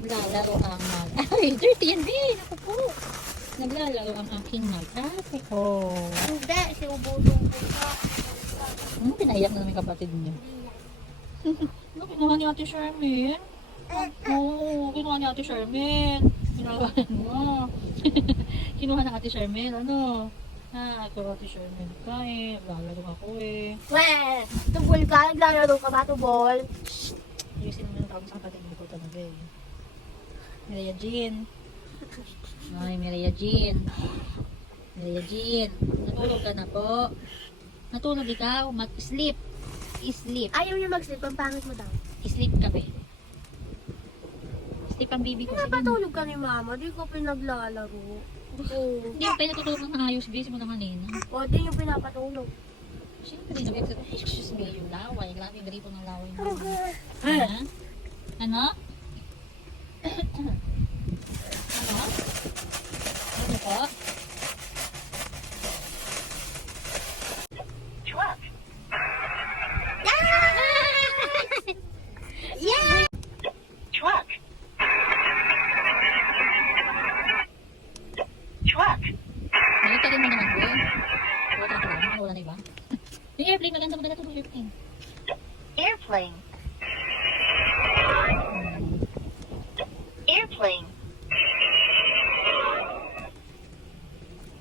Naglalaro ang ay, dirty yan din. Ako po. Naglalaro ang aking mag-ate ko. Hindi, si Ubudong po ka. Pinaiyak na namin kapatid niyo. Ano, kinuha ni Ate Charmaine? Oo, kinuha ni Ate Charmaine. Ginawa mo. Kinuha ng Ate Charmaine, ano? Ito Ate Charmaine ka eh. Lalaro ako eh. Weh! Tubol ka, naglalaro ka ba, tubol? Ayusin mo yung tawag sa kapatid mo ko talaga eh. Mireya Jean. Ay, Mireya Jean. Mireya Jean. Natulog ka na po. Natulog ikaw. Mag-sleep. Sleep. Ayaw niya mag-sleep, ang pangit mo daw. Sleep ka ba? Sleep ang baby ko. Sige. Napatulog ka ni mama, di ko pinaglalaro. Hindi mo pinatutulog ng ayos. Bilis mo na kanina. O, di yung pinapatulog. Siyempre, excuse me, yung laway. Grabe yung gripo ng laway mo. Ha? Ano? Ano? Ano po? Truck. Yeah! Truck. Truck. Nagtagin mo naman ko. Wala ka lang. Wala na iba. Yung airplane, maganda mo dala ito ng airplane. Airplane. Airplane.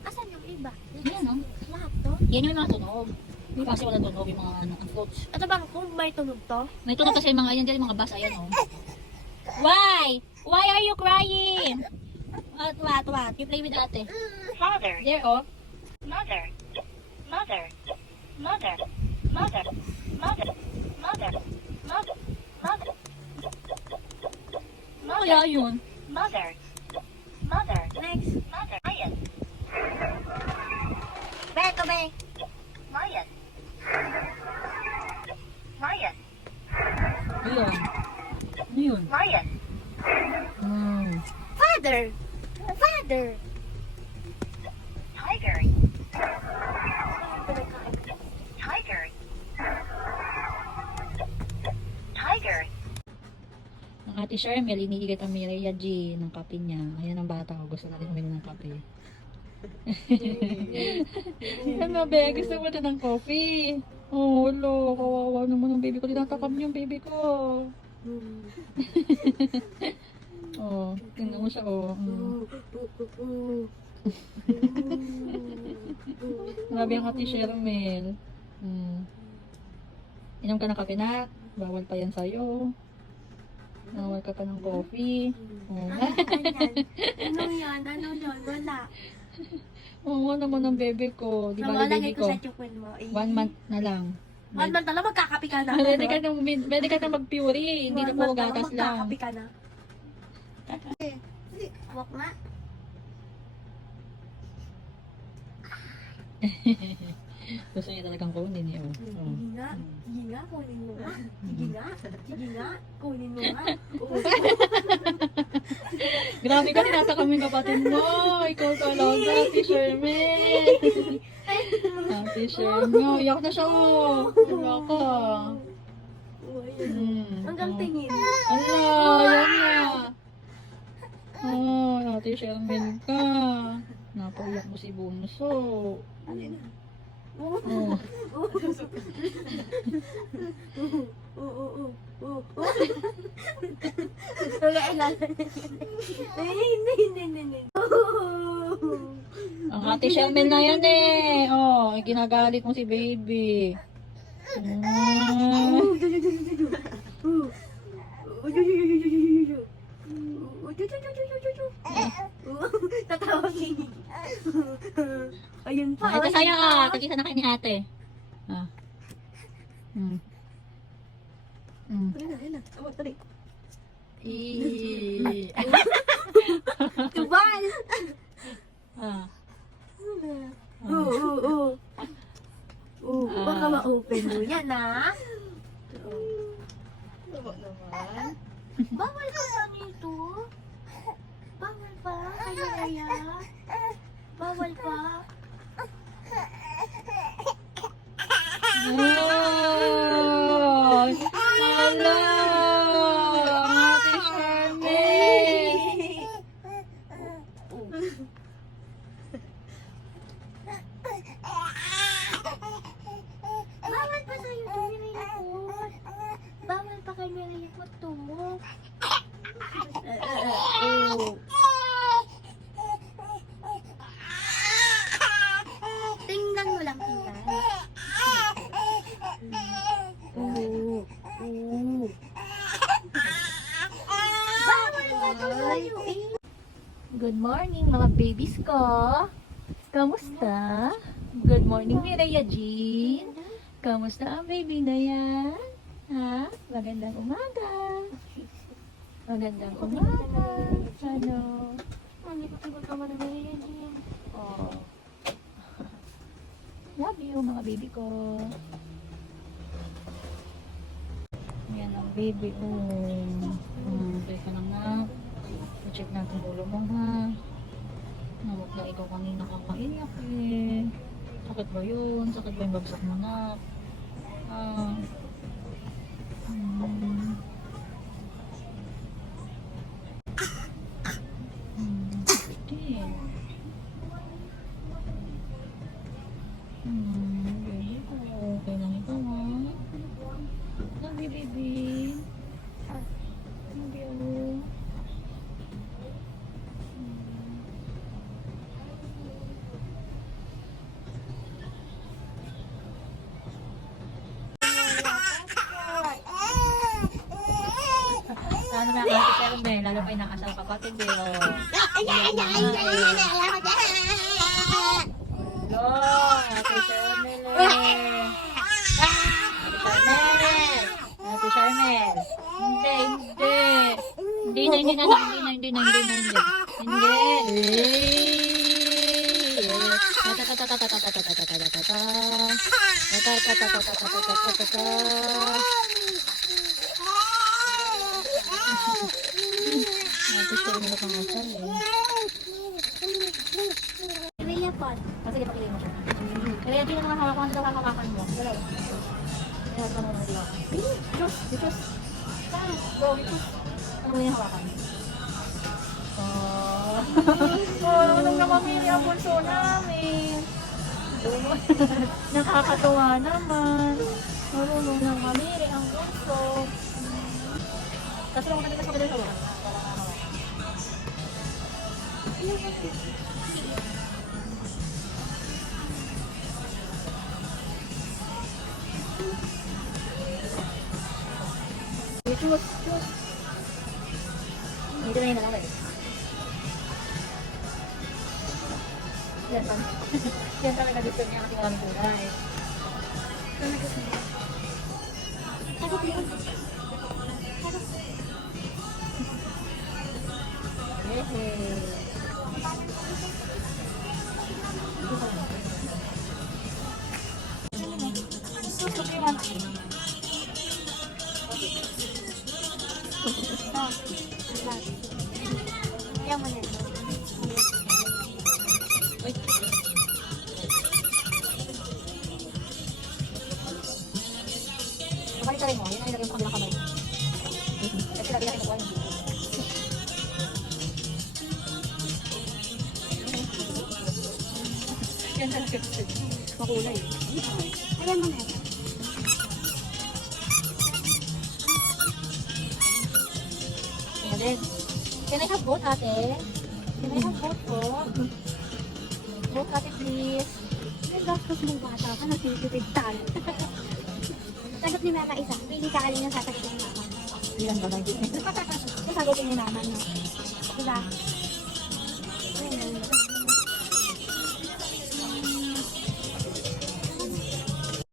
Asan yung iba? Yan, no? Lahat to? Yan yung mga tunog. Hindi kasi wala tunog yung mga ano, ang floats. Ito bang kung may tunog to? May tunog kasi yung mga yan dyan, yung mga bus, ayan, oh. Why? Why are you crying? What? You play with ate. Father. There, oh. Mother. Mother. Mother. Mother. Mother. Mother. Mother. Mother. Ano kaya yun? Mother. Mother. Next. Mother. Lion. Beto, be. Lion. Lion. Ayun. Ano yun? Lion. Father! Father! Tiger. Tiger. Tiger. Ang ate Charmel, iniigat ang Mireya G ng kape niya. Ayan ang bata ko, gusto na rin uminom ng kape. Ano be, gusto mo na ng coffee? Oh, lo, kawawa naman ang baby ko. Tinatakam niyo yung baby ko. Oh, tingnan mo siya, oh. Grabe ang ate Charmel. Inom ka ng kape na? Bawal pa yan sa'yo. Bawal ka pa ng coffee. Oh. Ano yan? Ano yun? Wala. Oo naman ang baby ko. Di ba Namalagay baby ko ko? sa chupin mo. 1 month na lang. 1 month na lang, magkakapi ka na. Pwede ka na mag-puree. Hindi na po gatas lang. Magkakapi ka na. Wak na. Gusto niya talagang kunin niya. Oh. Sige nga. Sige nga, kunin mo nga. Sige nga. Sige nga, kunin mo nga. Grabe ka, tinatakam yung kapatid mo. Ikaw talaga, Ate Charmaine. Ate Charmaine. Iyak na siya. Iyak ka. Hanggang tingin. Ala, yan na. Oh, Ate Charmaine ka. Napaiyak mo si Bunso. Oh. Ang Ate Charmaine na yan eh. Oh, ginagalit mo si baby. Tatawagin. Ayun pa. Ito sa'yo ah. Tagisa na kayo ni ate. Ah. Ayun na. Tawag, tali. Tubal! Ah. Baka ma-open mo yan, ha? naman. Bawal pa ba nito? Bawal pa? Kaya kaya? Bawal pa? Wow! Hala! Ate Charmaine! Good morning mga babies ko. Kamusta? Good morning Mireya Jean. Kamusta ang baby na yan? Ha? Magandang umaga. Magandang umaga. Ano? Mami, patungkol ka man na yan. Oh. Love you mga baby ko. Yan ang baby ko. Teka lang na. I-check natin ulo mo ha. Namot na ikaw kanina kakaiyak eh. Sakit ba yun? Sakit ba yung bagsak mo na? Ah. Din. Baby ko. Okay lang ikaw ha. Love you, baby. Love you. Ano na kasi pero be, lalo pa inakasal kapatid eh. Oh. Hello, Ate Charmel. Ate Charmel. Hindi na. Ate Charmel kang asal eh. Rhea Pod. Sige, pakilay mo siya. Kaya di na naman hawakan daw hawakan mo. Dalaw. Ayan, ka muna dito. Diyos. Go, Diyos. Ano mo yung hawakan? Marunong na mamili ang bunso namin. Nakakatuwa naman. Marunong na mamili ang bunso. Tapos lang kanina sa kadal hawakan. Cus. Dito na yung nakaway. Yan kami nag-gusto niya ating walang kulay. Yan mo na. Balik rin mo, yun ang ilagay mo kabilang kamay. Kasi lagi na kinukuha yun. Yan talaga kasi. Makulay. Ayan mo na. Yan din. Can I have both, ate? Can I have both po? Both, ate, please. Ang gastos mong bata ka, nagtitipid tayo. Sagot ni Mama isa, hindi ka alin yung sasagot ni Mama. Ilan ba lagi? Sasagutin ni Mama, no? Diba?